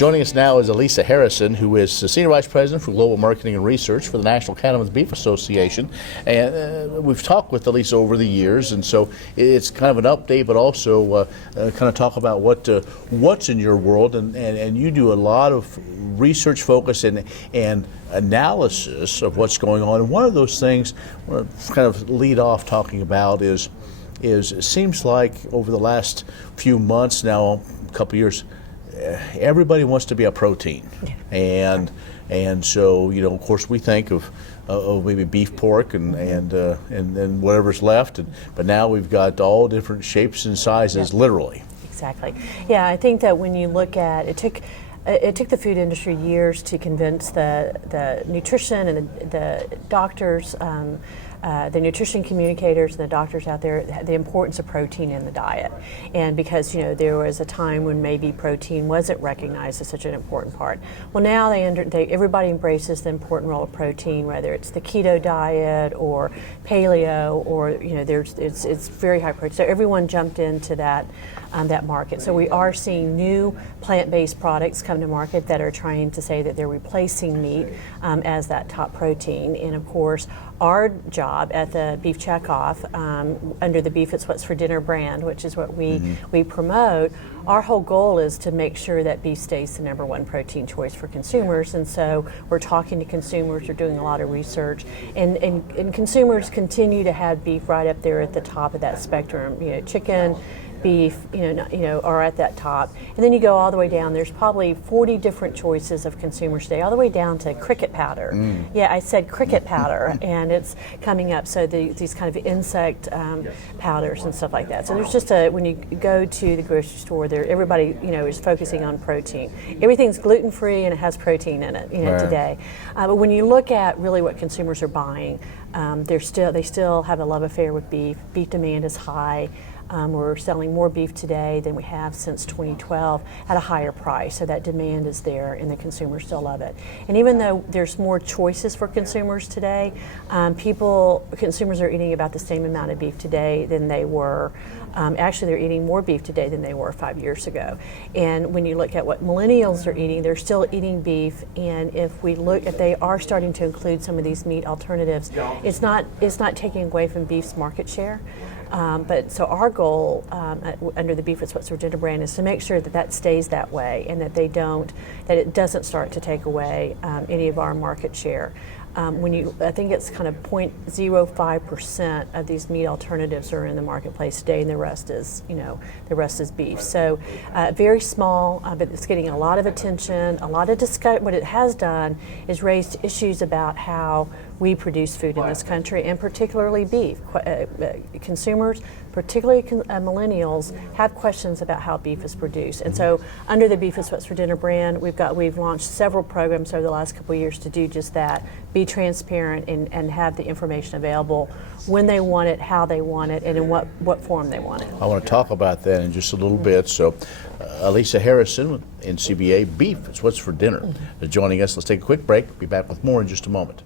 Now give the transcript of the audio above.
Joining us now is Alisa Harrison, who is Senior Vice President for Global Marketing and Research for the National Cattlemen's Beef Association. And we've talked with Alisa over the years, and so it's kind of an update, but also kind of talk about what's in your world. And you do a lot of research focus and analysis of what's going on. And one of those things I want to kind of lead off talking about is it seems like over the last few months now, a couple years, everybody wants to be a protein, and so of course we think of maybe beef, pork, and then whatever's left, but now we've got all different shapes and sizes, literally. Exactly. Yeah, I think that when you look at it took the food industry years to convince the nutrition and the doctors, the nutrition communicators and the doctors out there, the importance of protein in the diet. And because there was a time when maybe protein wasn't recognized as such an important part. Well, now everybody embraces the important role of protein, whether it's the keto diet or paleo, or it's very high protein. So everyone jumped into that market. So we are seeing new plant-based products come to market that are trying to say that they're replacing meat as that top protein. And of course, our job at the Beef Checkoff, under the Beef It's What's for Dinner brand, which is what we promote, our whole goal is to make sure that beef stays the #1 protein choice for consumers. And so we're talking to consumers, we're doing a lot of research, and consumers continue to have beef right up there at the top of that spectrum. Chicken, beef, are at that top. And then you go all the way down. There's probably 40 different choices of consumers today, all the way down to cricket powder. Yeah, I said cricket powder, and it's coming up. So these kind of insect powders and stuff like that. So there's just when you go to the grocery store, everybody is focusing on protein. Everything's gluten-free and it has protein in it today. But when you look at really what consumers are buying, they still have a love affair with beef. Beef demand is high. We're selling more beef today than we have since 2012 at a higher price. So that demand is there and the consumers still love it. And even though there's more choices for consumers today, consumers are eating about the same amount of beef today than they were. Actually, they're eating more beef today than they were 5 years ago. And when you look at what millennials are eating, they're still eating beef. And if they are starting to include some of these meat alternatives, it's not taking away from beef's market share. But so our goal under the Beef It's What's for Dinner brand is to make sure that stays that way, and that it doesn't start to take away any of our market share. I think it's kind of 0.05% of these meat alternatives are in the marketplace today, and the rest is beef. So very small, but it's getting a lot of attention, a lot of discussion. What it has done is raised issues about how we produce food in this country, and particularly beef. Consumers, particularly millennials, have questions about how beef is produced. And so under the Beef Is What's for Dinner brand, we've launched several programs over the last couple of years to do just that, be transparent and have the information available when they want it, how they want it, and in what form they want it. I want to talk about that in just a little bit. So Alisa Harrison, NCBA, Beef It's What's for Dinner, is joining us. Let's take a quick break. Be back with more in just a moment.